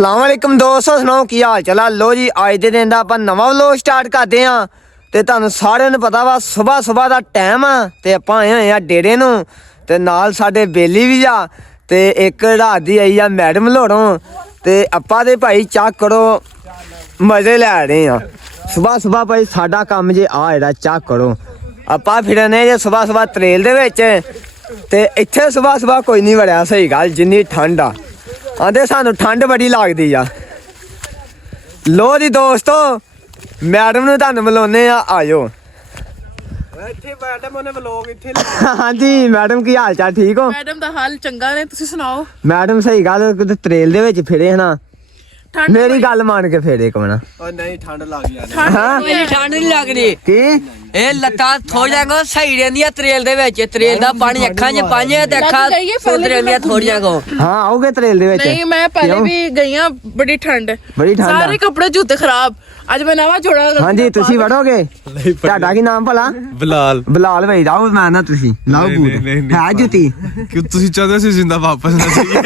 अस्सलामुअलैकुम दोस्तों, सुनाओ की हाल चला। लो जी अज के दिन का नवा व्लॉग स्टार्ट करते हैं। तो तुहानू सारिਆਂ ਨੂੰ पता वा सुबह सुबह का टाइम आ ते आपां आए होए आ डेरे नूं ते नाल साडे बेली भी आ ते एक रात दी आई आ मैडम लोड़ों ते आपां दे भाई चेक करो मजे लै रहे हैं। सुबह सुबह भाई साडा काम जे आ जेड़ा चेक करो आपां फिरने जे सुबह सुबह तरेल दे विच ते इत्थे सुबह सुबह कोई नहीं वड़िया। सही गल जिन्नी ठंड आ आंदे सानू ठंड बड़ी लगदी आ। लो जी दोस्तों मैडम नूं तुहानू मिलाउने आ आयो। हाँ जी मैडम की हाल चाल ठीक हो? मैडम दा हाल चंगा ने, तुसी सुनाओ। मैडम सही गल तरेल दे विच फिरे ना, मेरी गल मान के फेरे को ना नहीं ठंड लग जानी। मेरी ठंड नहीं लगनी की ਇਹ ਲੱਤਾਂ ਥੋੜੀਆਂ ਕੋ ਸਹੀ ਰਹਿੰਦੀਆਂ ਤਰੇਲ ਦੇ ਵਿੱਚ। ਤਰੇਲ ਦਾ ਪਾਣੀ ਅੱਖਾਂ 'ਚ ਪਾਈਏ ਤੇ ਅੱਖਾਂ ਸੁੱਧ ਰਹਿੰਦੀਆਂ ਥੋੜੀਆਂ ਕੋ। हाँ आओगे तरेल दे विच? नहीं मैं पहले भी गई हां, बड़ी ठंड बड़ी ठंड सारे कपड़े जूते खराब। आज मैं नवा जोड़ा। हाँ जी तुसी वड़ोगे? ਤੁਹਾਡਾ ਕੀ ਨਾਮ ਭਲਾ? ਬਲਾਲ ਬਲਾਲ ਭਾਈ ਲਾਓ ਮੈਂ ਨਾ ਤੁਸੀਂ ਲਾਓ ਬੂਟ ਹੈ ਜੁੱਤੀ ਕਿ ਤੁਸੀਂ ਚਾਹਦੇ ਸੀ ਜਿੰਦਾ ਵਾਪਸ ਨਾ ਜਾਈਏ।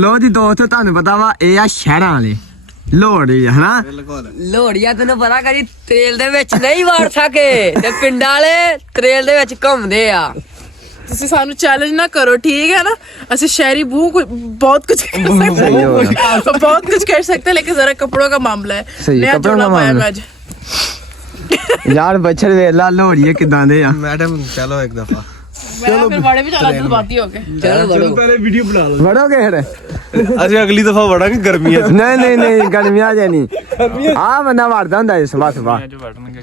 ਲੋ ਜੀ ਦੋਸਤੋ ਤੁਹਾਨੂੰ ਪਤਾ ਵਾ ਇਹ ਆ ਸ਼ਹਿਰਾਂ ਵਾਲੇ ਲੋਹੜੀ ਹਨਾ। ਲੋਹੜੀਆਂ ਤੈਨੂੰ ਪਤਾ ਕਰੀ ਤਰੇਲ ਦੇ ਵਿੱਚ ਨਹੀਂ ਵੜ ਸਕੇ ਤੇ ਪਿੰਡਾਂ ਵਾਲੇ ਤਰੇਲ ਦੇ ਵਿੱਚ ਘੁੰਮਦੇ ਆ। ਤੁਸੀਂ ਸਾਨੂੰ ਚੈलेंज ਨਾ ਕਰੋ ठीक है ना। ਅਸੀਂ शहरी बहुत कुछ कर सकते हैं, बहुत कुछ कर सकते हैं, लेकिन जरा कपड़ों का मामला है। सही, नया कपड़ों जोड़ा का पाया मामला। मैं आज। ਯਾਰ ਬੱਚਰ ਵੇਲਾ ਲੋਹੜੀ ਕਿਦਾਂ ਦੇ ਆ। मैडम चलो एक दफा मैं फिर बड़े भी चला तो बात ही हो गए। ਚਲੋ ਵੜੋ। पहले वीडियो बना लो। ਵੜੋਗੇ ਫਿਰ? ਅਸੀਂ ਅਗਲੀ ਦਫਾ ਵੜਾਂਗੇ ਗਰਮੀਆਂ 'ਚ। ਨਹੀਂ ਨਹੀਂ ਨਹੀਂ ਗਰਮੀਆਂ ਚ ਨਹੀਂ ਆ ਬੰਦਾ ਵੜਦਾ ਹੁੰਦਾ ਜੀ ਸੁਬਾ ਸੁਬਾ।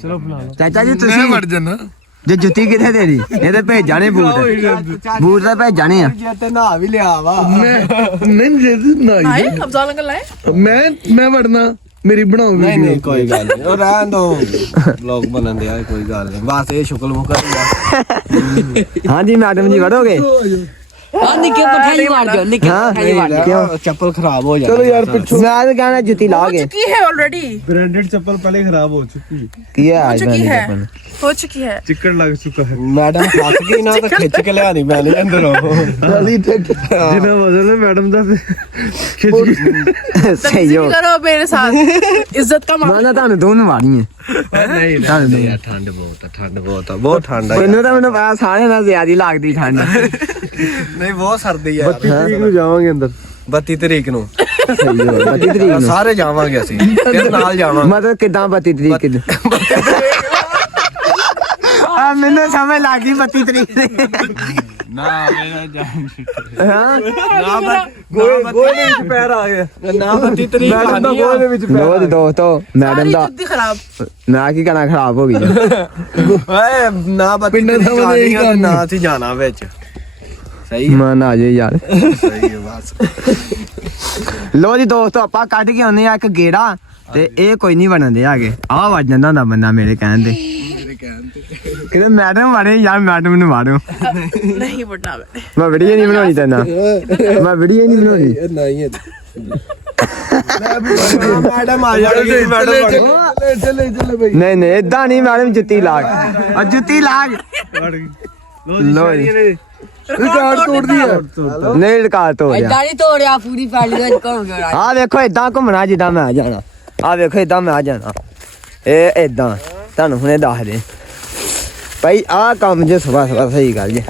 ਚਲੋ ਬਣਾ ਲਓ। ਚਾਚਾ ਜੀ ਤੁਸੀਂ ਵੜ ਜਾਣਾ ਜੇ ਜੁੱਤੀ ਕਿੱਥੇ ਤੇਰੀ? ਇਹਦੇ ਭੇਜਾਣੇ ਬੂਟ ਬੂਟ ਤਾਂ ਭੇਜਾਣੇ ਆ। ਤੇ ਨਹਾ ਵੀ ਲਿਆ ਵਾ ਨਹੀਂ ਜੇ आए अफजाल अंकल आए। ਮੈਂ ਵੜਨਾ ਮੇਰੀ ਬਣਾਓ ਵੀਡੀਓ। ਨਹੀਂ ਕੋਈ ਗੱਲ ਨਹੀਂ ਉਹ ਰਹਿਣ ਦੋ ਵਲੌਗ ਬਣਨ ਦੇ ਆ ਕੋਈ ਗੱਲ ਨਹੀਂ ਬਸ ਇਹ ਸ਼ੁਕਲ ਮੁਕਰ ਹਾਂਜੀ ਮੈਡਮ ਜੀ ਵੜੋਗੇ? ਆ ਨਿੱਕੇ ਪੱਠੇ ਹੀ ਵੜ ਜਾਓ, ਨਿੱਕੇ ਹਾਂ ਪੱਠੇ ਹੀ ਵੜ ਜਾਓ। ਕਿਉਂ? ਚੱਪਲ ਖਰਾਬ ਹੋ ਜਾਣੀ। ਚਲੋ ਯਾਰ ਪਿੱਛੋਂ ਮੈਂ ਤਾਂ ਕਹਿਣਾ ਜੁੱਤੀ ਲਾ हो ਕੇ चुकी है ऑलरेडी, ब्रांडेड चप्पल पहले खराब हो चुकी ਕੀ ਹੈ हो ਅੱਜ चुकी है, ਦਾ हो चुकी है। चिकन लग चुका है। मैडम फस गई ना तो खिंच के लियानी मैंने अंदरों जिन्ना वजन है मैडम दा खिंच गई। ਸਹੀ ਹੋ करो मेरे साथ, इज्जत का मामला। ਮੈਂ ਨਾ ਤੁਹਾਨੂੰ ਦੋਨੋਂ ਵਾੜੀ ਹੈ। नहीं यार ठंड बहुत है बहुत ठंड है ਮੈਨੂੰ ਤਾਂ ਮੈਨੂੰ ਪਤਾ ਸਾਰਿਆਂ ਨਾਲ ਜ਼ਿਆਦੀ ਲੱਗਦੀ ਠੰਡ। नहीं बहुत सर्दी है 32 तरीक ਨੂੰ ਜਾਵਾਂਗੇ ਅੰਦਰ 32 ਤਰੀਕ ਨੂੰ ਸਹੀ ਹੋ 32 ਤਰੀਕ ਨੂੰ ਸਾਰੇ ਜਾਵਾਂਗੇ ਅਸੀਂ ਤੇਰੇ ਨਾਲ ਜਾਵਾਂਗੇ ਮਤਲਬ ਕਿਦਾਂ 32 ਤਰੀਕ ਕਿਦਾਂ? ਆ ਮੈਨੂੰ ਸਮਝ ਲੱਗ ਗਈ 32 ਤਰੀਕ ਦੇ। ਨਾ ਮੇਰਾ ਜਾਨ ਹਾਂ ਗੋਏ ਦੇ ਵਿੱਚ ਪੈਰ ਆ ਗਏ ਨਾ 32 ਤਰੀਕ ਮੈਡਮ ਦਾ ਗੋਏ ਦੇ ਵਿੱਚ ਲੋ ਜੀ ਦੋਸਤੋ ਮੈਡਮ सारी ਦਾ जुत्ती खराब। ਮੈਂ ਕੀ ਕਰਾਂ ਖਰਾਬ ਹੋ ਗਈ। ਓਏ ਨਾ 32 ਤਰੀਕ ਆਣੀ ਆ ਨਾ ਅਸੀਂ ਜਾਣਾ ਵਿੱਚ ਸਹੀ ਮੈਂ ਨਾ ਜੇ ਯਾਰ। ਸਹੀ ਹੈ ਬਸ ਲੋ ਜੀ ਦੋਸਤੋ ਆਪਾਂ ਕੱਢ ਕੇ ਆਉਂਦੇ ਆ ਇੱਕ ਗੇੜਾ ਤੇ ਇਹ ਕੋਈ ਨਹੀਂ ਬਣਦੇ ਹੈਗੇ। ਆਹ ਵੱਜ ਜਾਂਦਾ ਹੁੰਦਾ ਬੰਦਾ ਮੇਰੇ ਕਹਿਣ ਤੇ ਕਿਤੇ ਮੈਡਮ ਵਾੜੇ ਯਾਰ ਮੈਡਮ ਨੂੰ ਮਾਰੋ। नहीं बढ़ना मैंने। ਮੈਂ ਵੀਡੀਓ ਨਹੀਂ ਬਣਾਉਣੀ ਤੈਨਾਂ ਮੈਂ ਵੀਡੀਓ ਨਹੀਂ ਬਣਾਉਣੀ। ਨਹੀਂ ਮੈਡਮ ਆ ਜਾਣਗੇ ਮੈਡਮ ਚੱਲੇ ਬਈ ਨਹੀਂ ਨਹੀਂ ਇਦਾਂ ਨਹੀਂ ਮੈਡਮ ਜੁੱਤੀ ਲਾਗ ਆ ਜੁੱਤੀ ਲਾਗ ਲੋ ਜੀ ਰਿਕਾਰਡ ਤੋੜ ਦਿਆ ਨਹੀਂ ਰਿਕਾਰਡ ਤੋੜ ਗਿਆ। ਏਦਾਂ ਨਹੀਂ ਤੋੜਿਆ ਪੂਰੀ ਫੈਲੀ ਵਿੱਚ ਘੁੰਮ ਗਿਆ। ਆ ਵੇਖੋ ਇਦਾਂ ਘੁੰਮਣਾ ਜਿੱਦਾਂ ਮੈਂ ਆ ਜਾਣਾ। ਆ ਵੇਖੋ ਇਦਾਂ ਮੈਂ ਆ ਜਾਣਾ। ਇਹ ਇਦਾਂ ਤੁਹਾਨੂੰ ਹੁਣੇ ਦੱਸ ਦੇ ਭਾਈ ਆਹ ਕੰਮ ਜੇ ਸੁਬਾ ਸੁਬਾ ਸਹੀ ਗੱਲ ਜੇ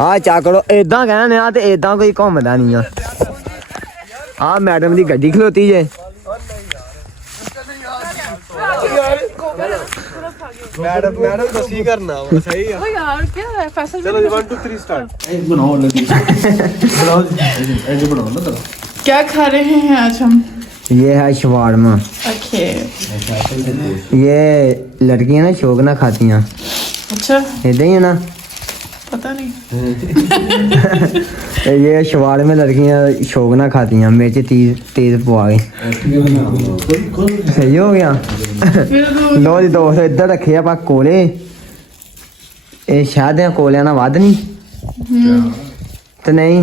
ਆ ਚਾ ਕਰੋ ਇਦਾਂ ਕਹਿੰਦੇ ਆ ਤੇ ਇਦਾਂ ਕੋਈ ਘੁੰਮਦਾ ਨਹੀਂ ਆ। ਆ ਮੈਡਮ ਦੀ ਗੱਡੀ ਖਲੋਤੀ ਜੇ ਮੈਡਮ ਤੁਸੀਂ ਕਰਨਾ ਵਾ ਸਹੀ ਆ ओ यार क्या है फैसल। ਚਲੋ 1 2 3 ਸਟਾਰਟ ਬਣਾਓ ਲੱਗੀ ਬਣਾਓ ਇੰਜ ਬਣਾਓ ਨਾ ਤਰਾ क्या खा रहे हैं आज हम? ये है शवारमा। ओके ये लड़कियां ना शौक ना खाती हैं अच्छा, इधर ही है ना। पता नहीं। ये शवार में लड़कियां शौक ना खाती हैं मिर्च तेज तेज पवा के। सही हो गया। फिर लो जी दोस्त इधर रखे आप कोले ये शायद कोलिया ना वध नहीं तो नहीं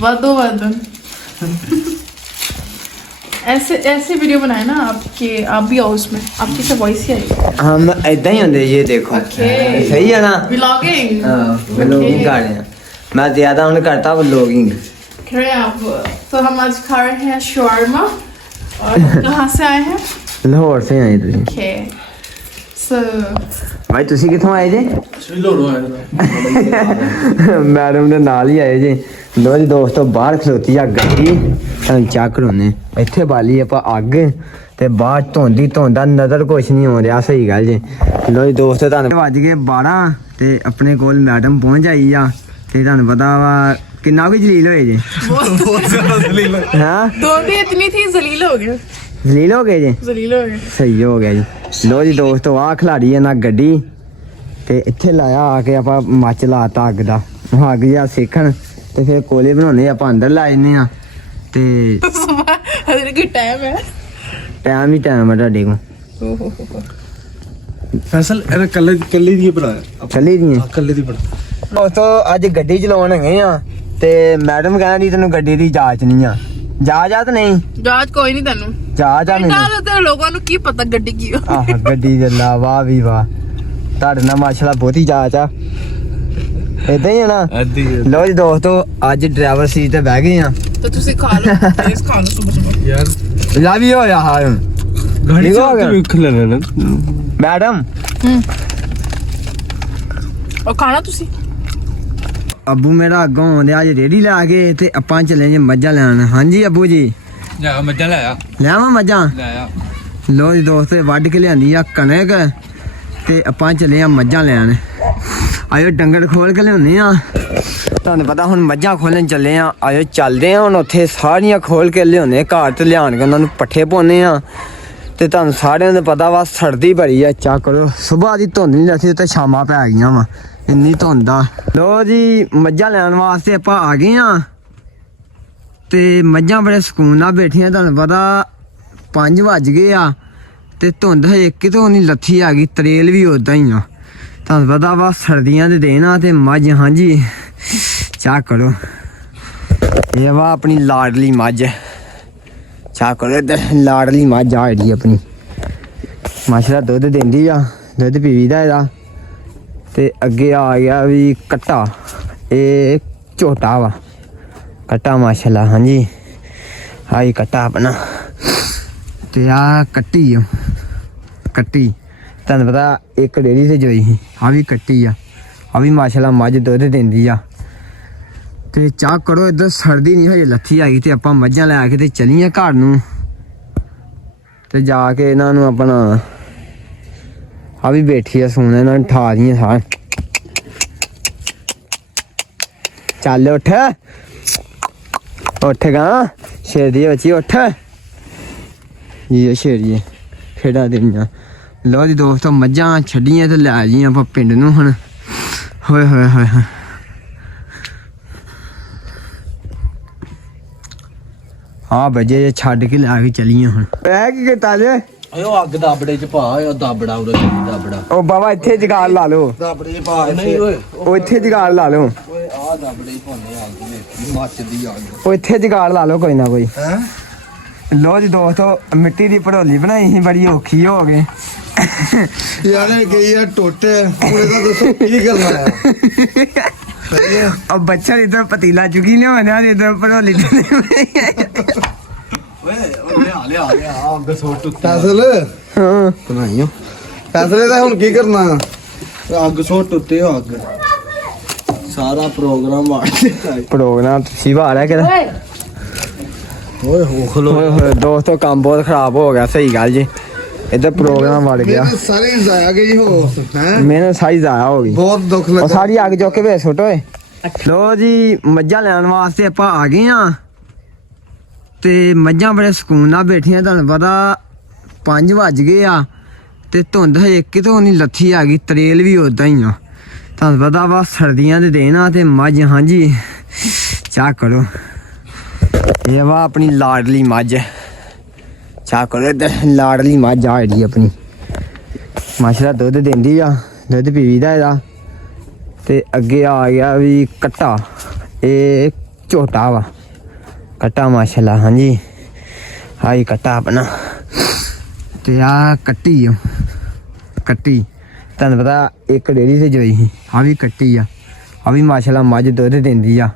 वादो वादन ऐसे ऐसे वीडियो बनाए ना आपके, आप भी आओ उसमें, आपकी सब वॉइस ही आई। हम इदा ही होंगे ये देखो सही है ना। व्लॉगिंग। व्लॉगिंग कर रहे हैं मैं ज्यादा उन्हें करता व्लॉगिंग रहे हैं आप? तो हम आज खा रहे हैं shawarma। और कहाँ से आए हैं? ਲਾਹੌਰ ਸੇ ਆਏ ਤੁਸੀਂ Okay, so ਭਾਈ ਤੁਸੀਂ ਕਿੱਥੋਂ ਆਏ ਜੇ ਲੋੜੋ ਆਇਆ ਮੈਡਮ ਦੇ ਨਾਲ ਹੀ ਆਏ ਜੇ ਲੋ ਜੀ ਦੋਸਤੋ ਬਾਹਰ ਖਲੋਤੀ ਆ ਗੱਡੀ ਸਾਨੂੰ ਚੱਕ ਰੋਨੇ ਇੱਥੇ ਬਾਲੀ ਆਪਾਂ ਅੱਗ ਤੇ ਬਾਹਰ ਧੁੰਦਾ ਨਜ਼ਰ ਕੁਛ ਨਹੀਂ ਹੋ ਰਿਹਾ ਸਹੀ ਗੱਲ ਜੇ ਲੋ ਜੀ ਦੋਸਤੋ ਤੁਹਾਨੂੰ ਵੱਜ ਗਏ 12 ਤੇ ਆਪਣੇ ਕੋਲ ਮੈਡਮ ਪਹੁੰਚ ਆਈ ਆ ਤੇ ਤੁਹਾਨੂੰ ਪਤਾ ਵਾ ਕਿੰਨਾ ਕੁ ਜਲੀਲ ਹੋਏ ਜੇ ਬਹੁਤ ਜ਼ਿਆਦਾ ਜ਼ਲੀਲ ਹਾਂ दोनों इतनी थी जलील हो गए। ਜਲੀਲ ਹੋ ਗਏ ਜੇ जलील हो गए। ਸਹੀ ਹੋ ਗਿਆ ਜੀ ਲੋ ਜੀ ਦੋਸਤੋ ਆਹ ਖਿਲਾੜੀ ਹੈ ਨਾ ਗੱਡੀ ਤੇ ਇੱਥੇ ਲਾਇਆ ਆ ਕੇ ਆਪਾਂ ਮੱਚ ਲਾਤਾ ਅੱਗ ਦਾ ਅੱਗ ਜਿਹਾ ਸੇਖਣ ਤੇ ਫਿਰ ਕੋਲੇ ਬਣਾਉਣੇ ਆਪਾਂ ਅੰਦਰ ਲਾ ਜੰਨੇ ਆ ਤੇ अरे की टाइम है। ਟਾਈਮ ਹੀ ਟਾਈਮ ਹੈ ਤੁਹਾਡੇ ਕੋਲ ਫੈਸਲ ਇਹ ਕੱਲੇ ਦੀ ਭਰਾ ਚੱਲੀ ਦੀਆਂ ਕੱਲੇ ਦੀ ਭਰਾ ਦੋਸਤੋ ਅੱਜ ਗੱਡੀ ਚਲਾਉਣ ਗਏ ਆ ਤੇ ਮੈਡਮ ਕਹਿੰਦੀ ਤੈਨੂੰ ਗੱਡੀ ਦੀ ਜਾਂਚ ਨਹੀਂ ਆ ਜਾ ਤਾਂ ਨਹੀਂ जहाज कोई नहीं तेनू ਜਾ ਮੈਨੂੰ ਨਾਲ ਤੇ ਲੋਕਾਂ ਨੂੰ ਕੀ ਪਤਾ ਗੱਡੀ ਕੀ ਹੋ। ਆਹ ਗੱਡੀ ਦੇ ਲਾ ਵਾਹ ਵੀ ਵਾਹ ਤੁਹਾਡੇ ਨਾਲ ਮਾਸ਼ਾਅੱਲਾ ਬਹੁਤੀ ਜਾਂਚ ਆ ਏਦਾਂ ਹੀ ਆ ਨਾ ਅੱਧੀ ਲੋ ਜੀ ਦੋਸਤੋ ਅੱਜ ਡਰਾਈਵਰ ਸੀਟ ਤੇ ਬਹਿ ਗਏ ਆ तो तुसी खा लो प्लीज खा लो सुबह सुबह। ਯਾਰ ਲਾ ਵੀ ਹੋਇਆ ਹਾਂ ਗਾੜੀ ਠੀਕ ਹੋ ਗਿਆ? ਚ ਵੇਖ ਲੈਣਾ ਨਾ ਮੈਡਮ और खाना तुसी ਅੱਬੂ ਮੇਰਾ ਅੱਗੋਂ ਆਉਂਦੇ ਅੱਜ ਰੇੜੀ ਲਾ ਕੇ ਤੇ ਆਪਾਂ ਚੱਲੇ ਜੇ ਮੱਝਾਂ ਲੈਣ ਹਾਂਜੀ ਅੱਬੂ ਜੀ ਜਾ ਮੱਝਾਂ ਲੈ ਆ ਲਿਆਵਾਂ ਮੱਝਾਂ ਲੈ ਆ ਲੋ ਜੀ ਦੋਸਤੋ ਵੱਢ ਕੇ ਲਿਆਂਦੀ ਆ ਕਣਕ ਤੇ ਆਪਾਂ ਚੱਲੇ ਆ ਮੱਝਾਂ ਲੈਣ ਆਇਓ ਡੰਗਰ ਖੋਲ ਕੇ ਲਿਆਉਂਦੇ ਆ ਤੁਹਾਨੂੰ ਪਤਾ ਹੁਣ ਮੱਝਾਂ ਖੋਲਣ ਚੱਲੇ ਆ ਆਇਓ ਚੱਲਦੇ ਆ ਹੁਣ ਉੱਥੇ ਸਾਰੀਆਂ ਖੋਲ ਕੇ ਲਿਆਉਂਦੇ ਘਰ ਤੇ ਲਿਆਣ ਕੇ ਉਹਨਾਂ ਨੂੰ ਪੱਠੇ ਪਾਉਂਦੇ ਆ ਤੇ ਤੁਹਾਨੂੰ ਸਾਰਿਆਂ ਨੂੰ ਪਤਾ ਵਾ ਸਰਦੀ ਬੜੀ ਆ ਚਾ ਕਰੋ ਸਵੇਰ ਦੀ ਧੁੰਦ ਨਹੀਂ ਲੱਥੀ ਤੇ ਸ਼ਾਮਾਂ ਪੈ ਗਈਆਂ ਵਾ ਇੰਨੀ ਧੁੰਦ ਆ ਲੋ ਜੀ ਮੱਝਾਂ ਲੈਣ ਵਾਸਤੇ ਆਪਾਂ ਆ ਗਏ ਆ ਤੇ ਮੱਝਾਂ ਬੜੇ ਸਕੂਨ ਨਾਲ ਬੈਠੀਆਂ ਤੁਹਾਨੂੰ ਪਤਾ 5 ਵੱਜ ਗਏ ਆ ਤੇ ਧੁੰਦ ਹਜੇ ਕਿਤੋਂ ਨਹੀਂ ਲੱਥੀ ਆ ਗਈ ਤਰੇਲ ਵੀ ਉਦਾਂ ਹੀ ਆ ਤੁਹਾਨੂੰ ਪਤਾ ਵਾ ਸਰਦੀਆਂ ਦੇ ਦਿਨ ਆ ਤੇ ਮੱਝ ਹਾਂਜੀ ਚਾਹ ਕਰੋ ਇਹ ਵਾ ਆਪਣੀ ਲਾਡਲੀ ਮੱਝ ਚਾਹ ਕਰੋ ਇੱਧਰ ਲਾਡਲੀ ਮੱਝ ਆ ਜਿਹੜੀ ਆਪਣੀ ਮਾਸ਼ਾਅੱਲਾ ਦੁੱਧ ਦਿੰਦੀ ਆ ਦੁੱਧ ਪੀਵੀਦਾ ਇਹਦਾ ਤੇ ਅੱਗੇ ਆ ਗਿਆ ਵੀ ਕੱਟਾ ਇਹ ਝੋਟਾ ਵਾ ਕੱਟਾ ਮਾਸ਼ਾਅੱਲਾ ਹਾਂਜੀ ਹਾਈ ਕੱਟਾ ਆਪਣਾ ਤੇ ਆ ਕੱਟੀ ਤੁਹਾਨੂੰ ਪਤਾ ਇੱਕ ਡੇਰੀ ਤੇ ਜੋਈ ਸੀ ਆ ਵੀ ਕੱਟੀ ਆ ਵੀ ਮਾਸ਼ਾਅੱਲਾ ਮੱਝ ਦੁੱਧ ਦਿੰਦੀ ਆ ਤੇ ਚਾਹ ਕਰੋ ਇੱਧਰ ਸਰਦੀ ਨਹੀਂ ਹਜੇ ਲੱਥੀ ਆਈ ਤੇ ਆਪਾਂ ਮੱਝਾਂ ਲੈ ਕੇ ਤੇ ਚਲੀਆਂ ਘਰ ਨੂੰ ਤੇ ਜਾ ਕੇ ਇਹਨਾਂ ਨੂੰ ਆਪਣਾ ਆ ਵੀ ਬੈਠੀ ਆ ਸੋਣਾ ਇਹਨਾਂ ਨੂੰ ਠਾ ਦੀਆਂ ਸਾਰ ਚੱਲ ਉੱਠ ਗਾ ਸ਼ੇਰ ਦੀ ਬੱਚੀ ਉੱਠ ਇਹ ਸ਼ੇਰੀਏ ਖੇਡਾ ਦੇਣੀਆਂ ਲੋ ਜੀ ਦੋਸਤੋ ਮੱਝਾਂ ਛੱਡੀਆਂ ਤੇ ਲੈ ਜੀਆਂ ਆਪਾਂ ਪਿੰਡ ਨੂੰ ਹੁਣ ਹੋਏ ਹੋਏ ਹੋਏ ਆ ਵਜੇ ਛੱਡ ਕੇ ਲੈ ਕੇ ਚਲੀਆਂ ਹੁਣ ਇਹ ਕੀ ਕੀਤਾ ਜੇ ਓਏ ਅੱਗ ਦਾਬੜੇ ਚ ਪਾ ਓ ਦਾਬੜਾ ਉਰੇ ਦਾਬੜਾ ਉਹ ਬਾਬਾ ਇੱਥੇ ਜਗਾੜ ਲਾ ਲਓ ਦਾਬੜੇ ਚ ਪਾ ਨਹੀਂ ਓਏ ਉਹ ਇੱਥੇ ਜਗਾੜ ਲਾ ਲਓ ਓਏ ਆ ਦਾਬੜੇ ਹੀ ਪਾਉਣੇ ਅੱਗ ਵੇਖੀ ਮੱਚਦੀ ਅੱਗ ਉਹ ਇੱਥੇ ਜਗਾੜ ਲਾ ਲਓ ਕੋਈ ਨਾ ਕੋਈ ਹੈ ਲੋ ਜੀ ਦੋਸਤੋ ਮਿੱਟੀ ਦੀ ਭੜੋਲੀ ਬਣਾਈ ਸੀ ਬੜੀ ਔਖੀ ਹੋ ਗਈ ਯਾਰ ਇਹ ਗਈ ਆ ਟੋਟੇ ਪੂਰੇ ਦਾ ਦੱਸੋ ਕੀ ਕਰਨਾ ਹੈ ਉਹ ਬੱਚਾ ਇਧਰ ਪਤੀਲਾ ਚੁਗੀ ਲਿਆਉਣਾ ਇਧਰ ਭੜੋਲੀ ਓਏ ਲਿਆ ਅੱਗ ਸੁੱਟ ਫੈਸਲ ਹਾਂ ਬਣਾਈਓ ਫੈਸਲੇ ਦਾ ਹੁਣ ਕੀ ਕਰਨਾ ਅੱਗ ਸੁੱਟ ਉੱਤੇ ਅੱਗ ਸਾਰਾ ਪ੍ਰੋਗਰਾਮ ਆ ਦਿੱਤਾ ਪ੍ਰੋਗਰਾਮ ਤੁਸੀਂ ਵਾਲਿਆ ਕਿਦਾ ਓਏ ਹੋ ਖਲੋ ਹੋਏ ਹੋਏ ਦੋਸਤੋ ਕੰਮ ਬਹੁਤ ਖਰਾਬ ਹੋ ਗਿਆ ਸਹੀ ਗੱਲ ਜੀ ਇੱਧਰ ਪ੍ਰੋਗਰਾਮ ਵੜ ਗਿਆ ਮੈਨੂੰ ਸਾਰੀ ਜ਼ਾਇਆ ਗਈ ਹੋ ਹੈ ਮੈਨੂੰ ਸਾਈਜ਼ ਆਇਆ ਹੋ ਗਈ ਬਹੁਤ ਦੁੱਖ ਉਹ ਲੱਗਾ ਸਾਰੀ ਅੱਗ ਚੁੱਕ ਕੇ ਵੇ ਸੁੱਟੋਏ ਲੋ ਜੀ ਮੱਝਾਂ ਲੈਣ ਵਾਸਤੇ ਆਪਾਂ ਆ ਗਏ ਆ ਤੇ ਮੱਝਾਂ ਬੜੇ ਸਕੂਨ ਨਾਲ ਬੈਠੀਆਂ ਤੁਹਾਨੂੰ ਪਤਾ 5 ਵੱਜ ਗਏ ਆ ਤੇ ਧੁੰਦ ਹਜੇ ਕਿਤੋਂ ਨਹੀਂ ਲੱਥੀ ਆ ਗਈ ਤਰੇਲ ਵੀ ਉਦਾਂ ਹੀ ਆ ਤੁਹਾਨੂੰ ਪਤਾ ਵਾ ਸਰਦੀਆਂ ਦੇ ਦਿਨ ਆ ਤੇ ਮੱਝ ਹਾਂਜੀ ਚਾਹ ਕਰੋ ਇਹ ਵਾ ਆਪਣੀ ਲਾਡਲੀ ਮੱਝ ਚਾਹ ਕਰੋ ਇੱਧਰ ਲਾਡਲੀ ਮੱਝ ਆ ਜਿਹੜੀ ਆਪਣੀ ਮਾਸ਼ਾਅੱਲਾ ਦੁੱਧ ਦਿੰਦੀ ਆ ਦੁੱਧ ਪੀਵੀਦਾ ਇਹਦਾ ਤੇ ਅੱਗੇ ਆ ਗਿਆ ਵੀ ਕੱਟਾ ਇਹ ਝੋਟਾ ਵਾ ਕੱਟਾ ਮਾਸ਼ਾਅੱਲਾ ਹਾਂਜੀ ਹਾਈ ਕੱਟਾ ਆਪਣਾ ਤੇ ਆ ਕੱਟੀ ਤੁਹਾਨੂੰ ਪਤਾ ਇੱਕ ਡੇਰੀ ਤੇ ਜੋਈ ਸੀ ਆ ਵੀ ਕੱਟੀ ਆ ਵੀ ਮਾਸ਼ਾਅੱਲਾ ਮੱਝ ਦੁੱਧ ਦਿੰਦੀ ਆ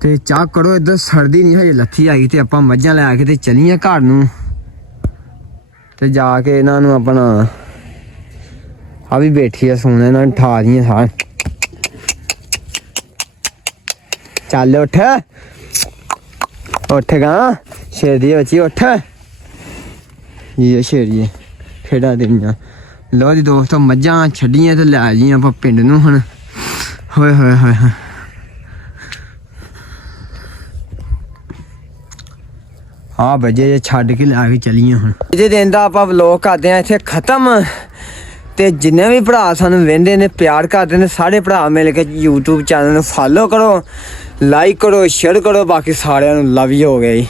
ਤੇ ਚਾਹ ਕਰੋ ਇੱਧਰ ਸਰਦੀ ਨਹੀਂ ਹਜੇ ਲੱਥੀ ਆਈ ਤੇ ਆਪਾਂ ਮੱਝਾਂ ਲੈ ਕੇ ਤੇ ਚੱਲੀਆਂ ਘਰ ਨੂੰ ਤੇ ਜਾ ਕੇ ਇਹਨਾਂ ਨੂੰ ਆਪਣਾ ਆ ਵੀ ਬੈਠੀ ਆ ਸੋਹਣੇ ਇਹਨਾਂ ਨੂੰ ਠਾ ਦੀਆਂ ਸਾਰ ਚੱਲ ਉੱਠ ਉੱਠ ਗਾ ਸ਼ੇਰ ਦੀ ਬੱਚੀ ਉੱਠ ਇਹ ਸ਼ੇਰੀਏ ਖੇਡਾ ਦੇਣੀਆਂ ਲੋ ਜੀ ਦੋਸਤੋ ਮੱਝਾਂ ਛੱਡੀਆਂ ਤੇ ਲੈ ਜੀਆਂ ਆਪਾਂ ਪਿੰਡ ਨੂੰ ਹੁਣ ਹੋਏ ਹੋਏ ਹੋਏ ਆ ਵਜੇ ਛੱਡ ਕੇ ਲੈ ਕੇ ਚੱਲੀਆਂ ਹੁਣ ਇਹਦੇ ਦਿਨ ਦਾ ਆਪਾਂ ਵਲੋਗ ਕਰਦੇ ਆ ਇੱਥੇ ਖਤਮ ਤੇ ਜਿੰਨੇ ਵੀ ਭਰਾ ਸਾਨੂੰ ਵੇਖਦੇ ਨੇ ਪਿਆਰ ਕਰਦੇ ਨੇ ਸਾਰੇ ਭਰਾ ਮਿਲ ਕੇ YouTube ਚੈਨਲ ਨੂੰ ਫਾਲੋ ਕਰੋ ਲਾਈਕ ਕਰੋ ਸ਼ੇਅਰ ਕਰੋ ਬਾਕੀ ਸਾਰਿਆਂ ਨੂੰ ਲਵ ਯੂ ਹੋ ਗਿਆ ਜੀ।